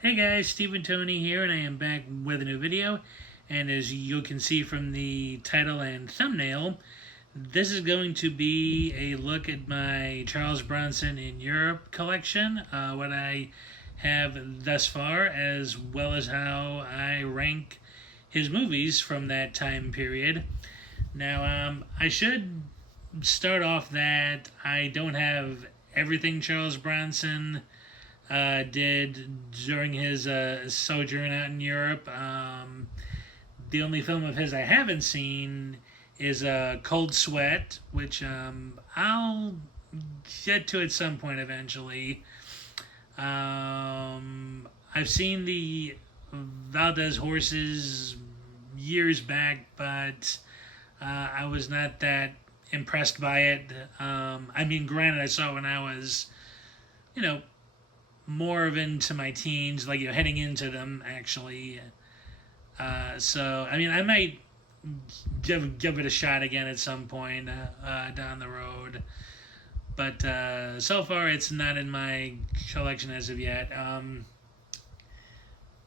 Hey guys, Stephen Tony here, and I am back with a new video. And as you can see from the title and thumbnail, this is going to be a look at my Charles Bronson in Europe collection, what I have thus far, as well as how I rank his movies from that time period. Now, I should start off that I don't have everything Charles Bronson did during his sojourn out in Europe. The only film of his I haven't seen is Cold Sweat, which I'll get to at some point eventually. I've seen the Valdez Horses years back, but I was not that impressed by it. Granted, I saw it when I was, you know, more of into my teens, like heading into them actually. I might give it a shot again at some point down the road. But so far, it's not in my collection as of yet.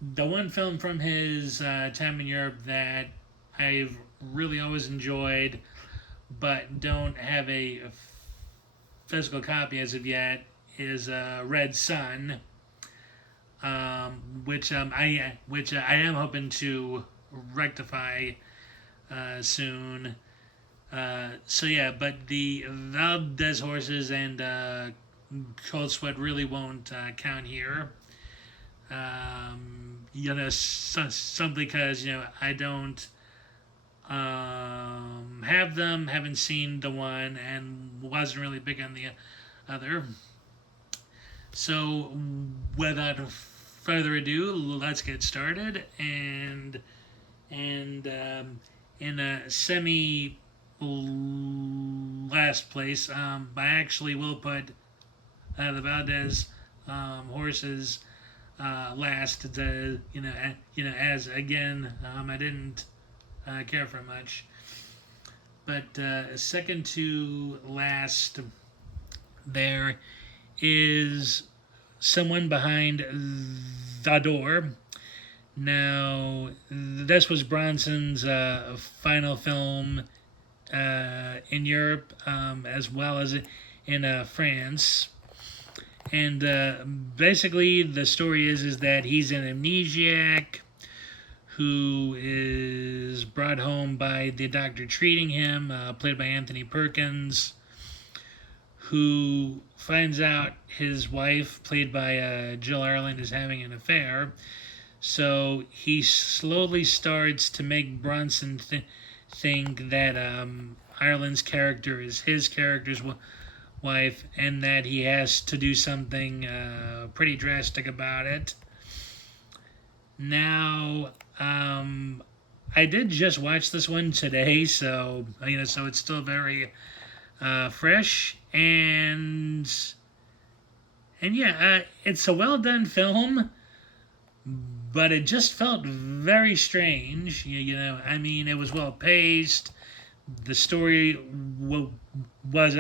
The one film from his time in Europe that I've really always enjoyed, but don't have a physical copy as of yet, is Red Sun, which I am hoping to rectify soon. But the Valdez Horses and Cold Sweat really won't count here. Simply because I don't have them, haven't seen the one, and wasn't really big on the other. So, without further ado, let's get started. And in a semi last place, I actually will put the Valdez horses last. As again, I didn't care for much. But second to last, there is Someone Behind the Door. Now, this was Bronson's final film in Europe, as well as in France. And basically, the story is that he's an amnesiac who is brought home by the doctor treating him, played by Anthony Perkins, who finds out his wife, played by Jill Ireland, is having an affair. So he slowly starts to make Bronson think that Ireland's character is his character's wife, and that he has to do something pretty drastic about it. Now, I did just watch this one today, so so it's still very fresh, and it's a well done film, but it just felt very strange. It was well paced. The story was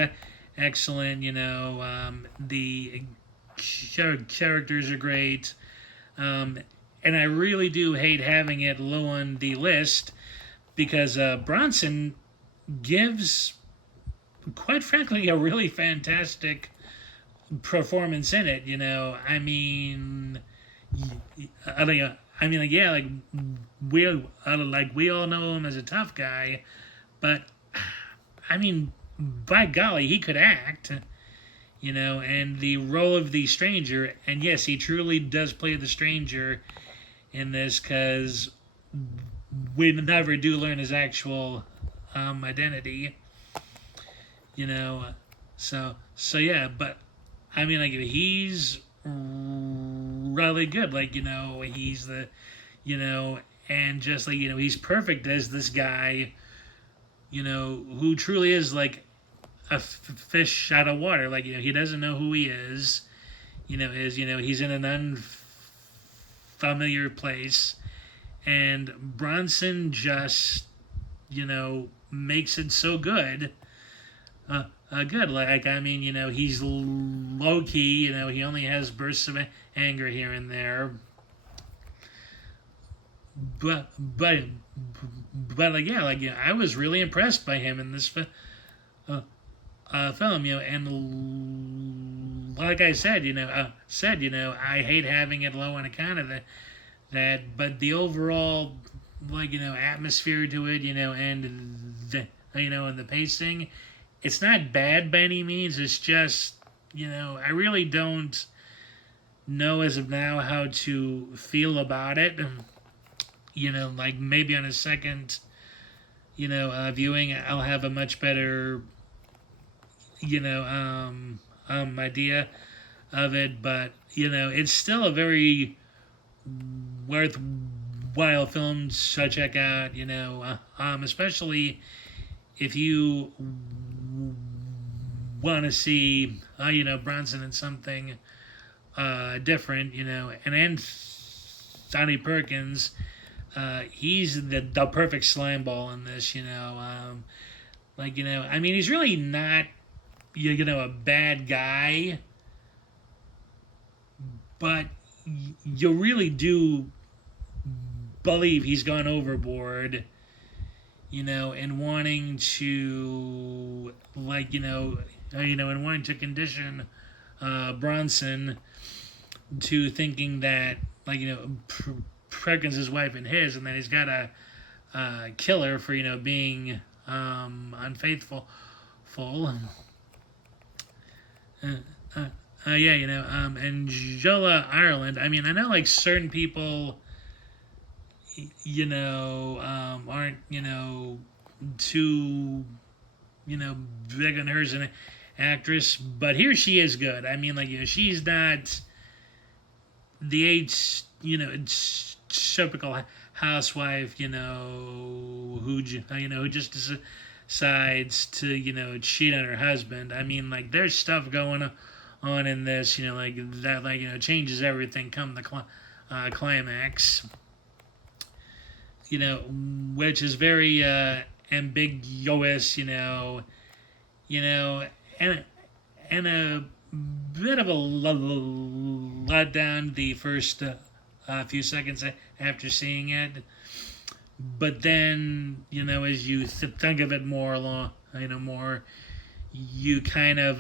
excellent. The characters are great, and I really do hate having it low on the list because Bronson gives, quite frankly, a really fantastic performance in it. We all know him as a tough guy, but by golly, he could act. And the role of the stranger, and yes, he truly does play the stranger in this, because we never do learn his actual identity. you know. So but he's really good. He's the, and just he's perfect as this guy, who truly is like a fish out of water. He doesn't know who he is. He's in an unfamiliar place, and Bronson just, makes it so good. Good. He's low key. He only has bursts of anger here and there. but like yeah, I was really impressed by him in this uh, film, and like I said, I hate having it low on account of that, but the overall atmosphere to it, and and the pacing, it's not bad by any means. It's just I really don't know as of now how to feel about it. Like maybe on a second viewing, I'll have a much better idea of it. But it's still a very worthwhile film to check out. Especially if you want to see Bronson in something different. And Anthony Perkins, he's the perfect slime ball in this. I mean, he's really not a bad guy, but you really do believe he's gone overboard, and wanting to and wanting to condition Bronson to thinking that Perkins' wife and his, and then he's got to kill her for being unfaithful. Yeah, and Jola Ireland. I mean, I know certain people, aren't too big on her as an actress, but here she is good. I mean, she's not the age, typical housewife, who just decides to cheat on her husband. I mean, there's stuff going on in this, that changes everything come the climax, which is very ambiguous, and a bit of a letdown the first few seconds after seeing it, but then as you think of it more more, you kind of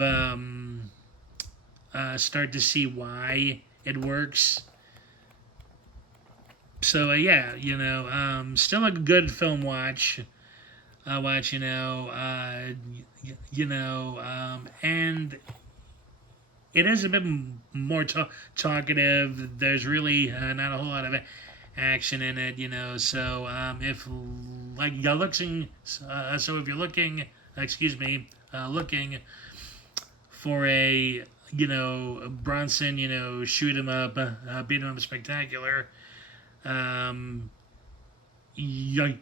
start to see why it works. So yeah, still a good film watch. And it is a bit more talkative. There's really not a whole lot of action in it, So if you're looking, so if you're looking, excuse me, looking for a Bronson, shoot him up, beat him up spectacular. You,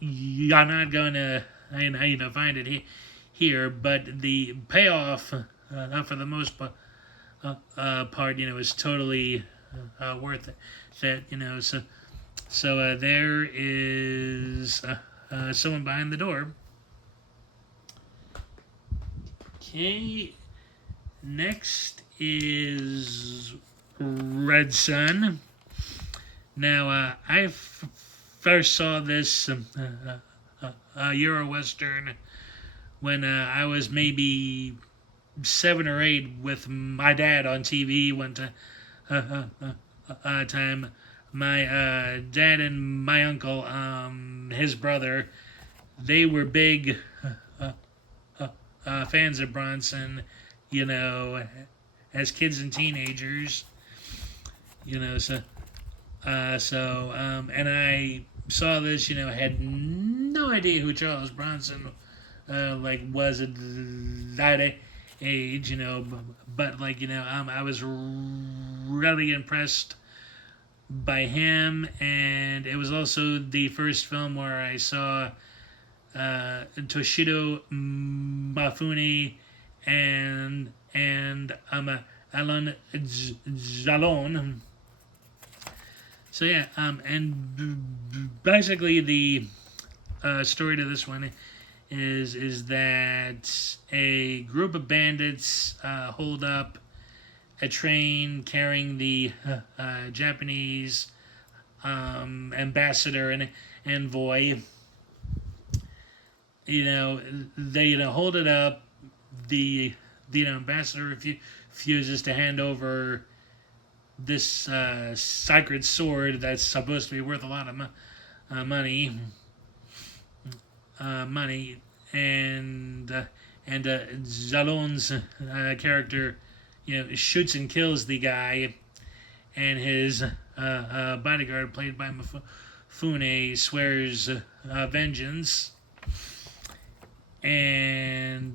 you're not going to find it here, but the payoff for the most part is totally worth it. So there is someone behind the door. Okay, next is Red Sun. Now, I first saw this Euro Western when I was maybe 7 or 8 with my dad on TV one time. My dad and my uncle, his brother, they were big fans of Bronson, as kids and teenagers, and I saw this, had no idea who Charles Bronson was at that age, but I was really impressed by him, and it was also the first film where I saw Toshido Mifune and Alan Jalon. So yeah, and basically the story to this one is that a group of bandits hold up a train carrying the Japanese ambassador and envoy. They hold it up. The ambassador refuses to hand over this sacred sword that's supposed to be worth a lot of money. Money and Zalon's character, shoots and kills the guy, and his bodyguard, played by Mifune, swears vengeance. And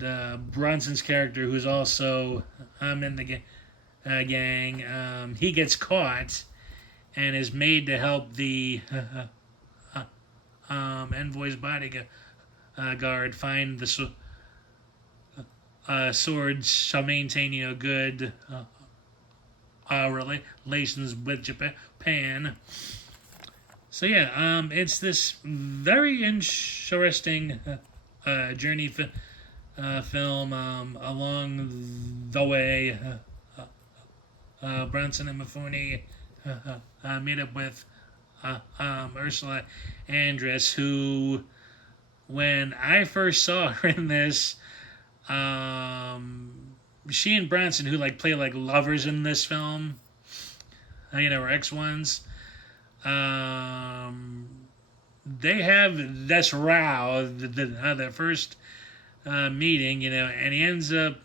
Bronson's character, who's also in the gang, he gets caught and is made to help the envoy's bodyguard find the sword, shall maintain good relations with Japan. So yeah, it's this very interesting journey film. Along the way, Bronson and Mifune meet up with Ursula Andress, who, when I first saw her in this, she and Bronson, who play lovers in this film, or ex-ones, they have this row, the first meeting, and he ends up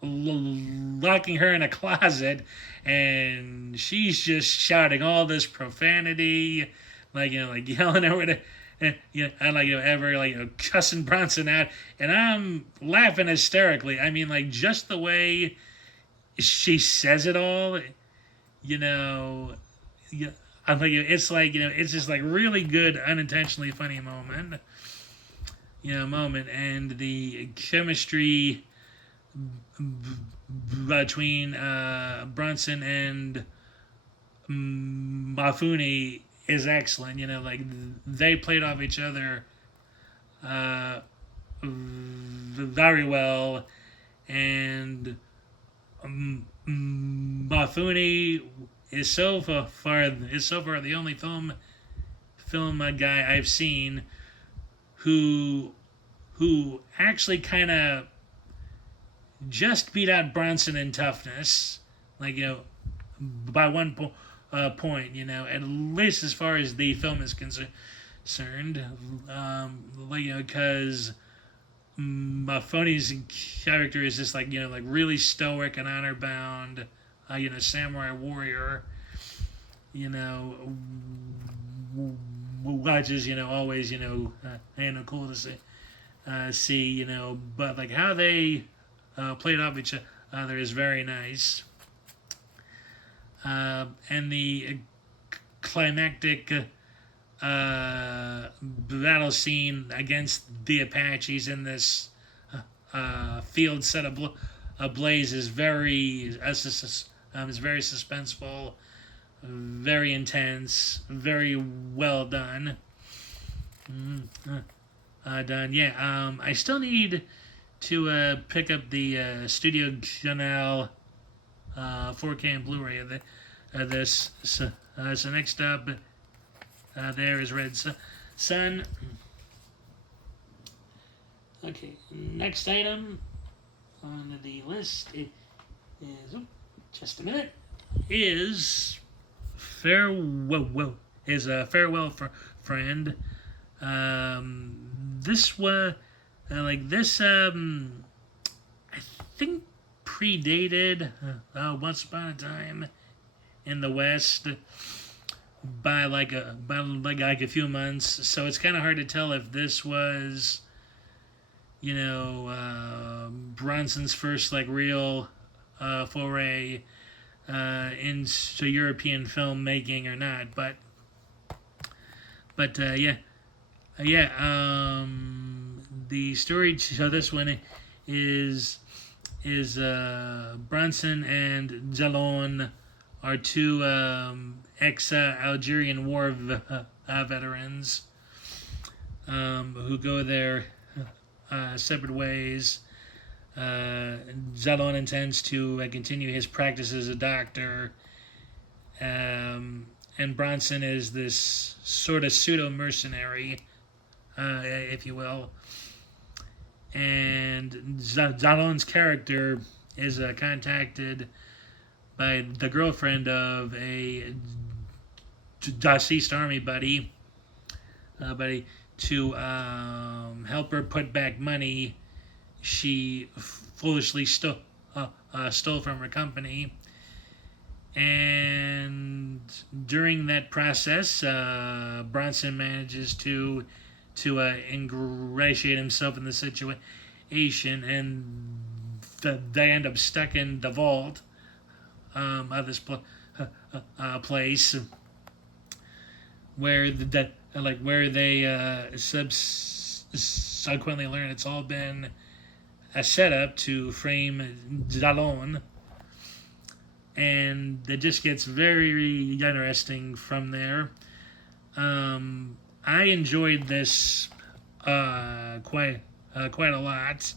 locking her in a closet, and she's just shouting all this profanity, yelling over to, and cussing Bronson out, and I'm laughing hysterically. I mean, just the way she says it all, I'm it's it's just really good, unintentionally funny moment, and the chemistry between Bronson and Mifune is excellent. They played off each other very well, and Mifune is so far the only film guy I've seen who actually kind of just beat out Bronson in toughness, by one point, at least as far as the film is concerned, because Mifune's character is just really stoic and honor bound, samurai warrior, which is always cool to see, but how they played off each other is very nice. And the climactic battle scene against the Apaches in this field set ablaze is very suspenseful, very intense, very well done. Done. Yeah. I still need to pick up the Studio Canal 4K and Blu-ray of this. So next up, there is Red Sun. Okay, next item on the list is, just a minute, is Farewell Friend. This was I think predated Once Upon a Time in the West by a few months, so it's kind of hard to tell if this was Bronson's first real foray into European filmmaking or not, but the story. So this one is Bronson and Zalon are two ex-Algerian war veterans who go their separate ways. Zalon intends to continue his practice as a doctor, and and Bronson is this sort of pseudo mercenary, if you will. And Stallon's character is contacted by the girlfriend of a deceased army buddy, to help her put back money she foolishly stole from her company. And during that process, Bronson manages to ingratiate himself in the situation, and they end up stuck in the vault of this place, where where they subsequently learn it's all been a setup to frame Stallone. And it just gets very interesting from there. I enjoyed this quite a lot.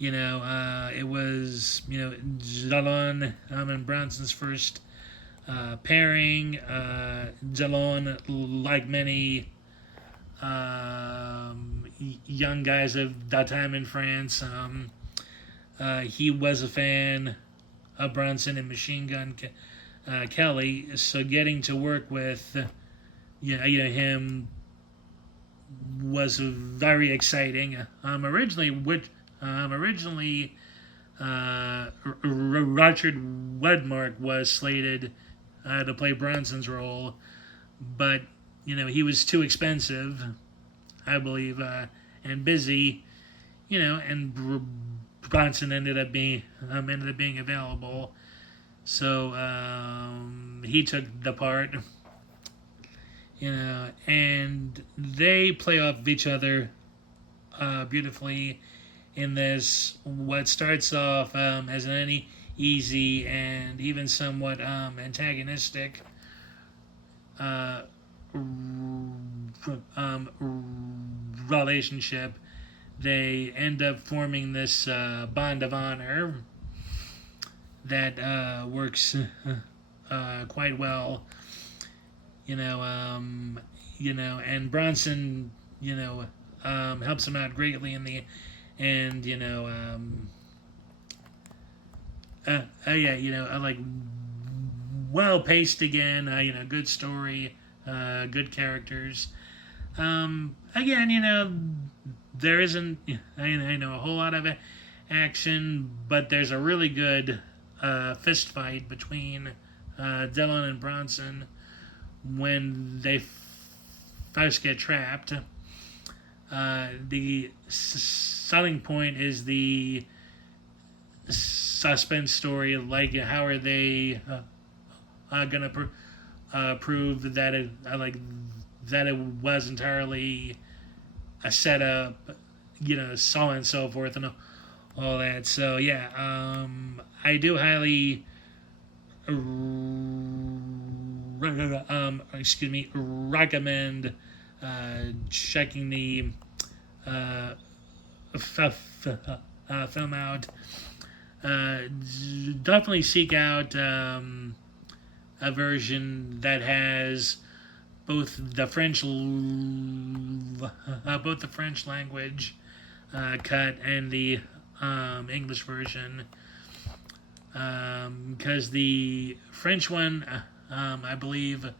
It was Stallone and Bronson's first pairing. Stallone, like many young guys of that time in France, he was a fan of Bronson and Machine Gun Kelly, so getting to work with him was very exciting. Originally, Richard Wedmark was slated to play Bronson's role, but he was too expensive, I believe, and busy, and Bronson ended up being available, so he took the part, and they play off each other beautifully in this. What starts off as an easy and even somewhat antagonistic relationship, they end up forming this bond of honor that works quite well, and Bronson, helps him out greatly in the end, like well paced again, good story, good characters. Again, there isn't, a whole lot of action, but there's a really good fist fight between Dillon and Bronson when they first get trapped. The selling point is the suspense story, like how are they gonna prove that it was entirely a setup, so on and so forth, and all that. So yeah, I do highly recommend checking the film out. Definitely seek out a version that has both the French language cut and the English version, because the French one, I believe,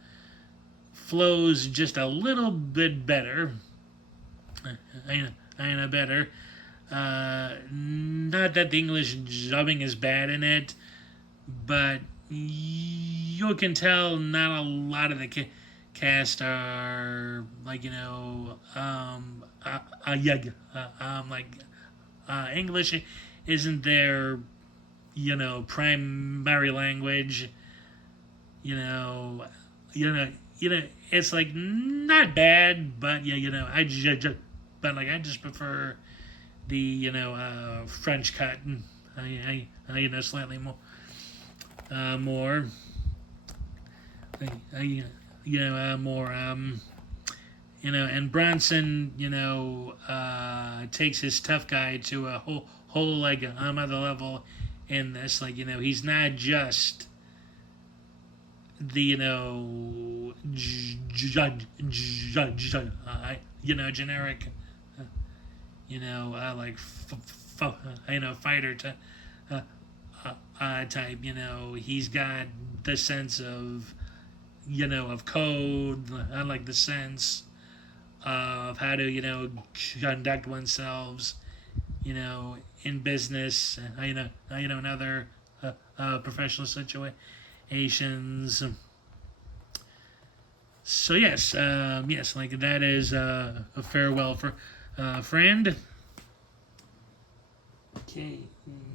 flows just a little bit better. Better. Not that the English dubbing is bad in it, but you can tell not a lot of the cast are English isn't their primary language. It's like not bad, but I just prefer the French cut. Slightly more more and Bronson takes his tough guy to a whole other level in this. He's not just the generic like fighter uh, type. He's got the sense of of code. I like the sense of how to conduct oneself in business. In other professional situations. So yes, yes, like that is a farewell for friend. Okay,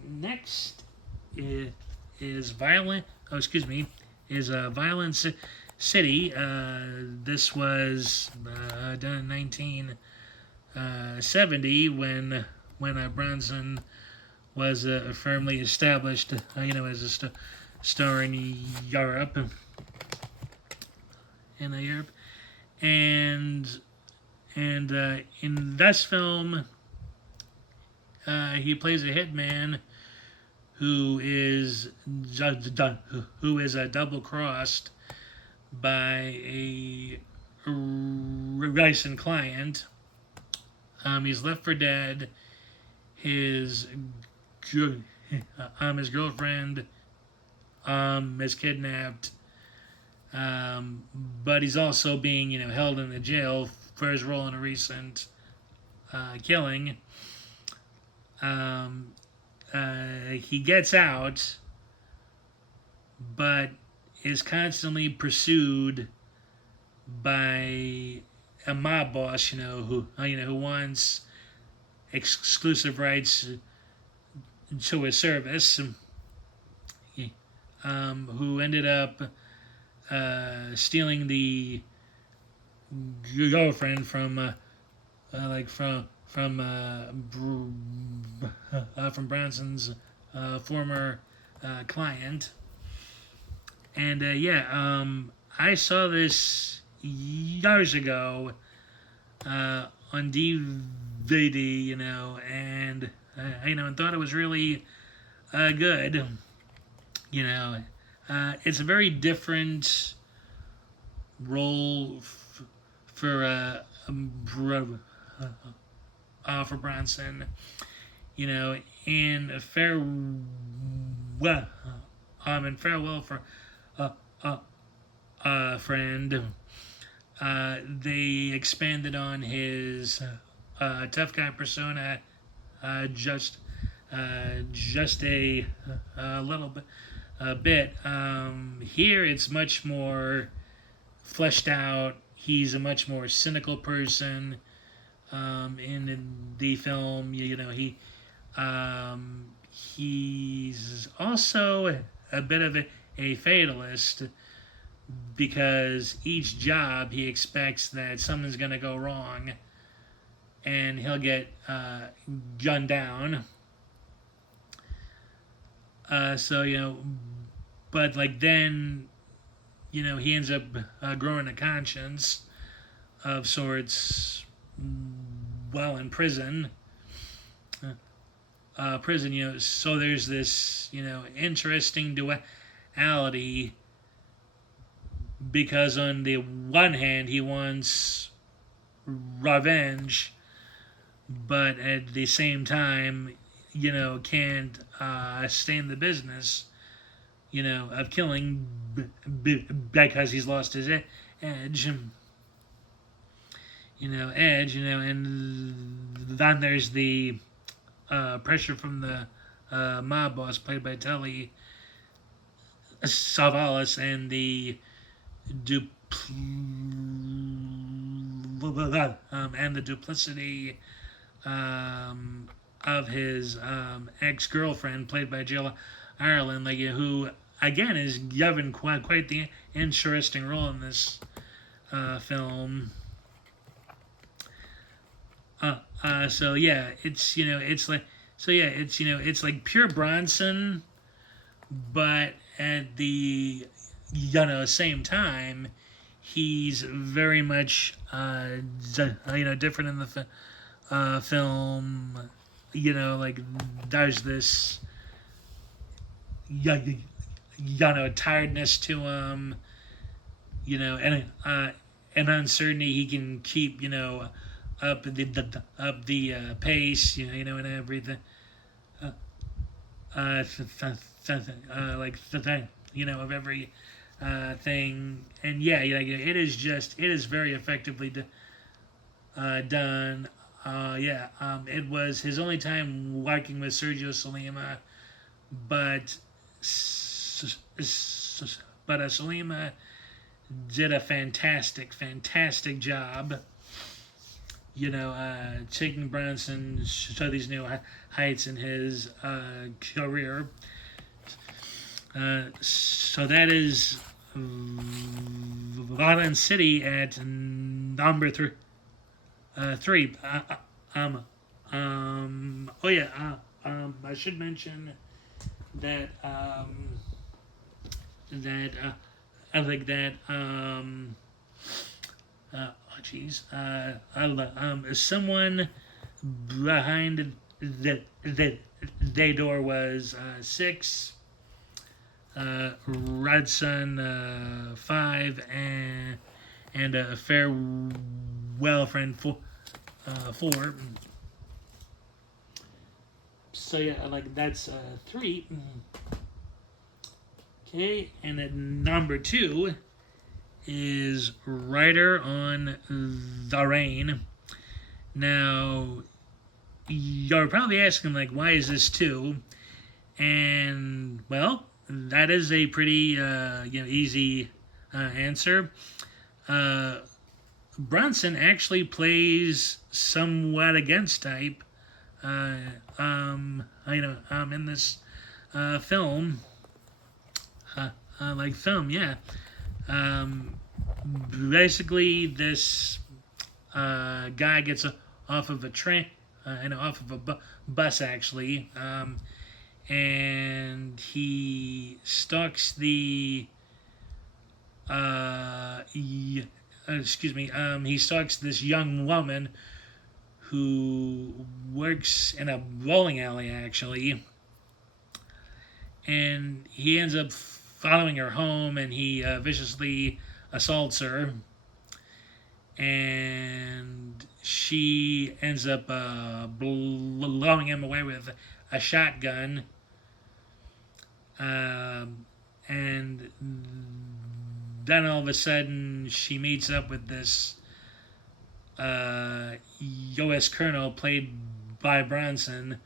next is violent. Oh, excuse me, is Violent City. This was done in 1970 when Bronson was firmly established. As a star in Europe. Europe, and in this film, he plays a hitman who is double crossed by a recent client. He's left for dead. His girlfriend is kidnapped. But he's also being, held in the jail for his role in a recent killing. He gets out, but is constantly pursued by a mob boss, who wants exclusive rights to his service. Who ended up stealing the girlfriend from Bronson's former client. And I saw this years ago on DVD, and and thought it was really good. It's a very different role for Bronson. In farewell for friend. They expanded on his tough guy persona just a little bit. Here it's much more fleshed out. He's a much more cynical person. In the film, he's also a bit of a fatalist, because each job he expects that something's going to go wrong and he'll get gunned down. But then, he ends up growing a conscience of sorts while in prison. So there's this, interesting duality, because on the one hand he wants revenge, but at the same time, can't stay in the business, of killing because he's lost his edge. And then there's the pressure from the mob boss, played by Telly Savalas, and the duplicity of his ex-girlfriend, played by Jill Ireland, who again is given quite the interesting role in this film. It's like pure Bronson, but at the same time, he's very much different in the film. There's this tiredness to him. and uncertainty, he can keep up the pace, and everything. Uh, like the thing, of every thing, and yeah, it is very effectively done. It was his only time working with Sergio Salima, but Salima did a fantastic job. Taking Bronson to these new heights in his career. So that is Violent City at number three. Oh yeah. I should mention that I think that oh jeez. Someone behind the door was 6. Red Sun 5, and a farewell friend 4. So yeah, like that's 3. Okay, and at number 2 is Rider on the Rain. Now, you're probably asking, like, why is this 2? And, well, that is a pretty, easy answer. Bronson actually plays somewhat against type, in this film. Yeah. Basically, this guy gets off of a train, off of a bus actually, and he stalks the. He stalks this young woman who works in a bowling alley actually, and he ends up following her home, and he viciously assaults her, and she ends up blowing him away with a shotgun, and then all of a sudden she meets up with this U.S. Colonel played by Bronson,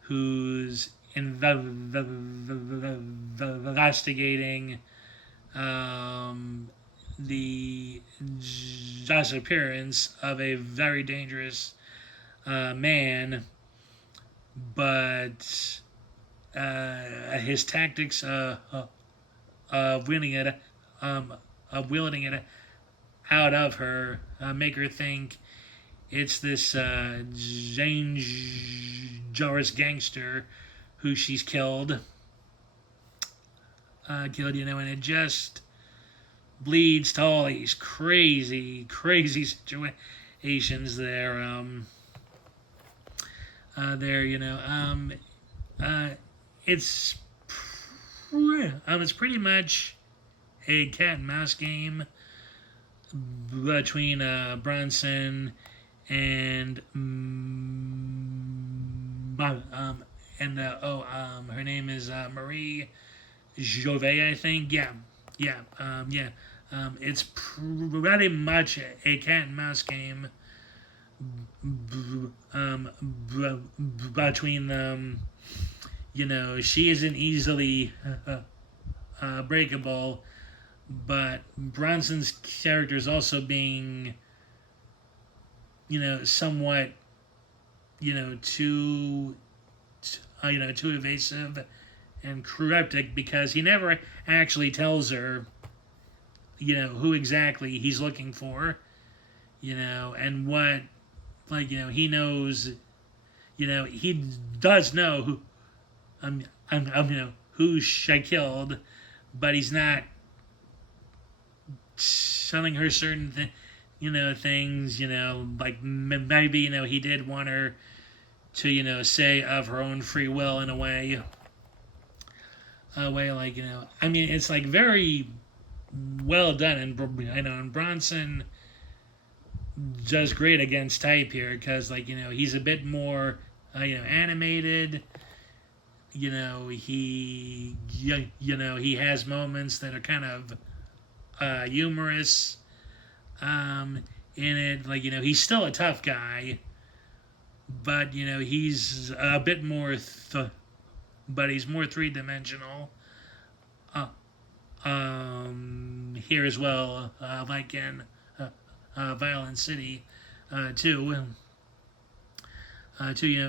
who's investigating the disappearance of a very dangerous man, but his tactics of wielding it out of her make her think it's this dangerous gangster who she's killed, and it just bleeds to all these crazy situations there. It's it's pretty much a cat and mouse game between Bronson and her name is Marie Jovet, I think. It's pretty much a cat and mouse game between them. She isn't easily breakable, but Bronson's character is also being, somewhat, too evasive and cryptic, because he never actually tells her, who exactly he's looking for, and what, he knows, he does know who she killed, but he's not telling her certain things, like maybe, he did want her to, say of her own free will in a way, it's like very well done, and I know, and Bronson does great against type here because, like, he's a bit more animated. He has moments that are kind of humorous in it. Like, he's still a tough guy, but he's a bit more but he's more three-dimensional here as well, like in Violent City too.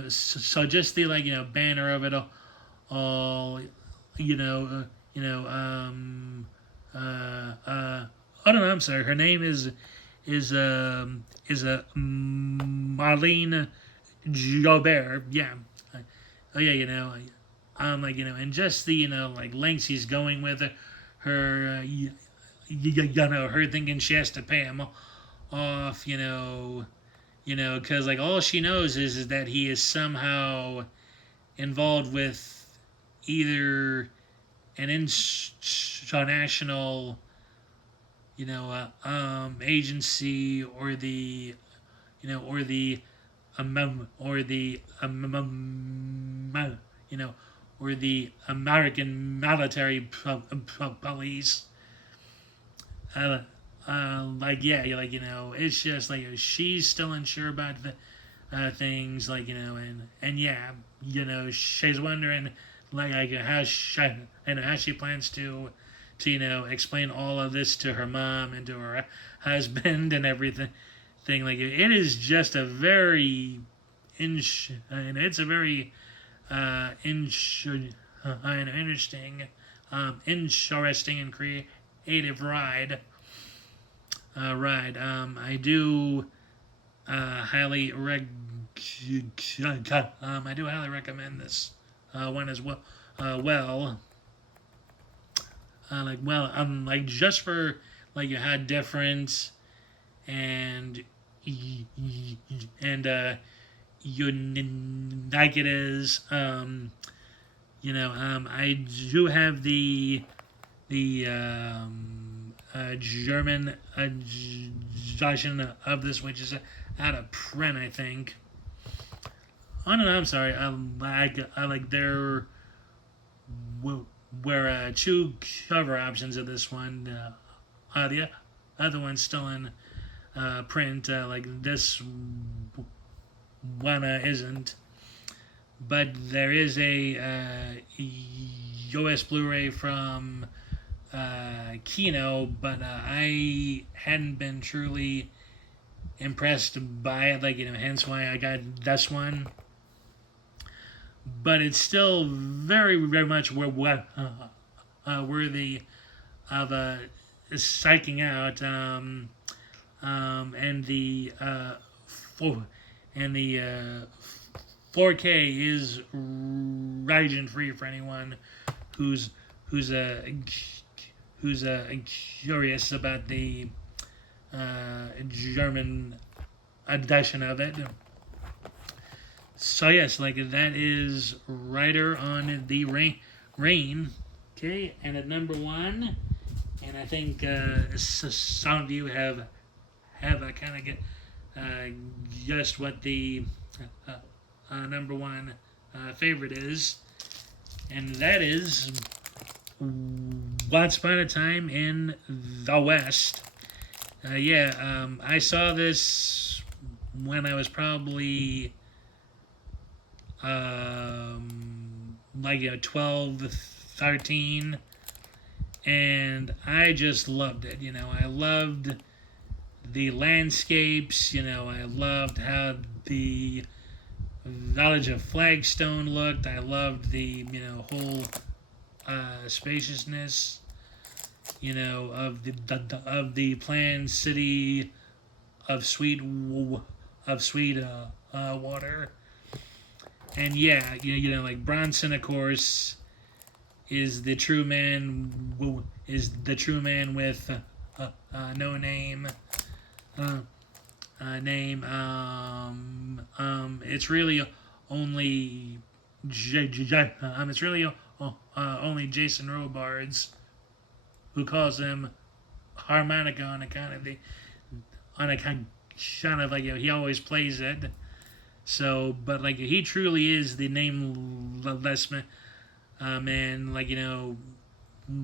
So just the, like, banner of it all, you know, you know, I don't know. I'm sorry. Her name is a Marlene Jobert. Yeah. Oh yeah. Like, and just the, like, lengths he's going with her. Her thinking she has to pay him off. Because, like, all she knows is that he is somehow involved with either an international, agency, or the, or the, or the, or the American military police. Uh, like, yeah, like, it's just like she's still unsure about the things, like, and yeah, she's wondering, like how how she plans to explain all of this to her mom and to her husband and everything. Like, it is just a very and it's a very interesting, interesting and creative ride. I do highly I do highly recommend this one as well. Like, just for, like, how different and and unique it is. I do have the German version of this, which is out of print, I think. Oh no, I'm sorry. I like there were two cover options of this one. The other one's still in print. Like, this one isn't. But there is a US Blu-ray from Kino, but I hadn't been truly impressed by it. Like, hence why I got this one. But it's still very, very much worthy of psyching out. And the and the 4K is region free for anyone who's who's curious about the German edition of it. So yes, like, that is Rider on the Rain. Okay, and at number one, and I think some of you have kind of guessed what the number one favorite is, and that is Once Upon a Time in the West. I saw this when I was probably like 12, 13, and I just loved it. I loved the landscapes. I loved how the village of Flagstone looked. I loved the whole spaciousness of the planned city of sweet water. And yeah, like, Bronson, of course, is the true man. With no name. It's really only it's really only Jason Robards who calls him harmonica on account of the on account kind of like he always plays it. So, but like he truly is the nameless man. Like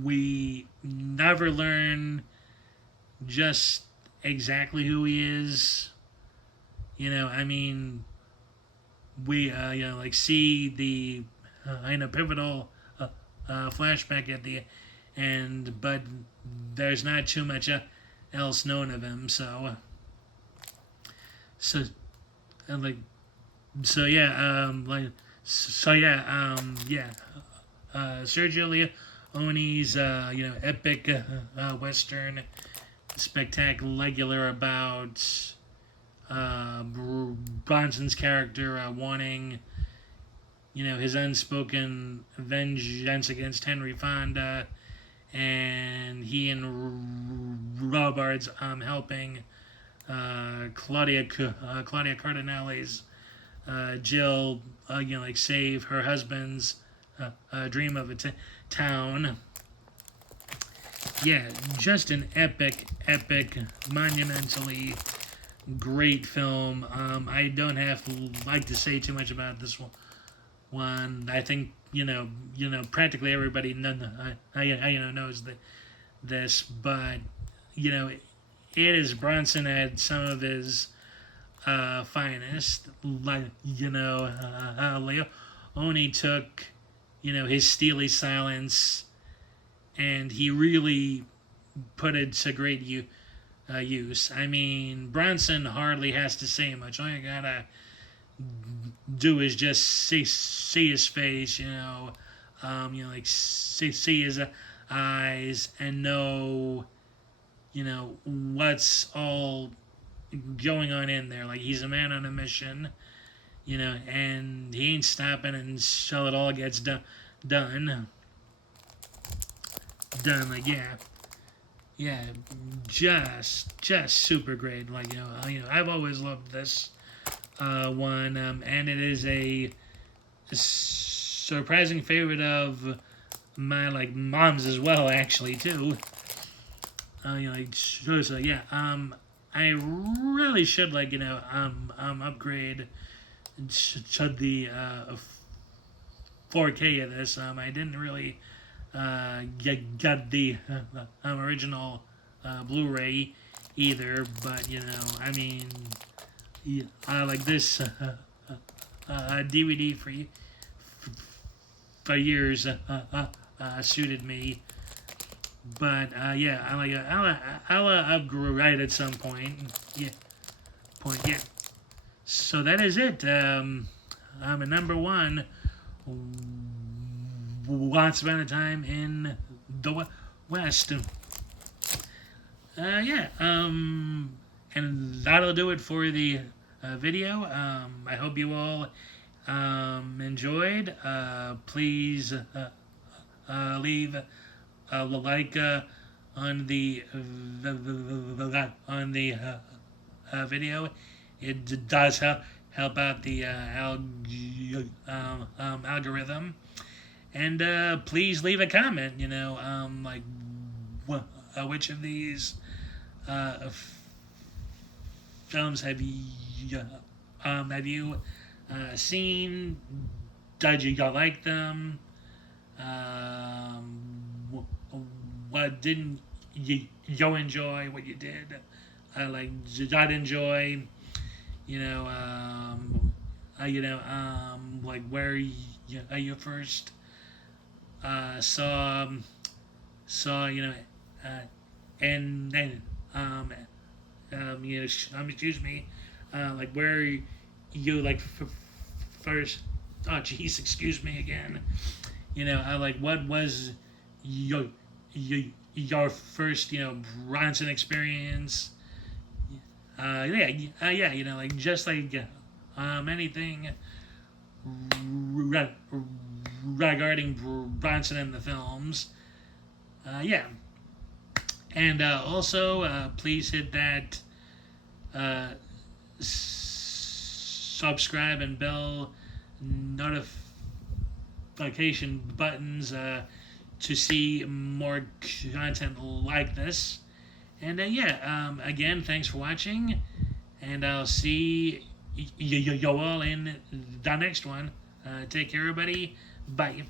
we never learn just exactly who he is. I mean, we like see the pivotal flashback at the end, but there's not too much else known of him. So like Sergio Leone's epic western spectacular about Bronson's character wanting his unspoken vengeance against Henry Fonda, and he and Robards helping Claudia Cardinale's Jill save her husband's dream of a town. Yeah, just an epic, monumentally great film. I don't have to say too much about this one. I think practically everybody knows this, but it is Bronson at some of his finest. Like Leone took his steely silence, and he really put it to great use. I mean, Bronson hardly has to say much. All you gotta do is just see his face, see his eyes, and know, what's all going on in there. Like, he's a man on a mission, and he ain't stopping until it all gets done. Like, yeah, just super great. Like, I've always loved this one, and it is a surprising favorite of my mom's as well, actually, too. So yeah, I really should upgrade to the 4K of this. I didn't really get the original Blu-ray either, but I mean, like this DVD for years suited me. But I'll upgrade at some point. Yeah. So that is it. I'm at number one. Once upon a time in the West. And that'll do it for the video. I hope you all enjoyed. Please leave a like on the video. It does help out the algorithm. And please leave a comment. Which of these films have you seen? Did you like them? What didn't you enjoy? What you did not enjoy? Where you first saw and then excuse me, where you first. Oh, geez, excuse me again. What was your first Bronson experience? Just anything regarding Bronson and the films. And also, please hit that subscribe and bell notification buttons to see more content like this. And again, thanks for watching, and I'll see you all in the next one. Take care, everybody. Bye.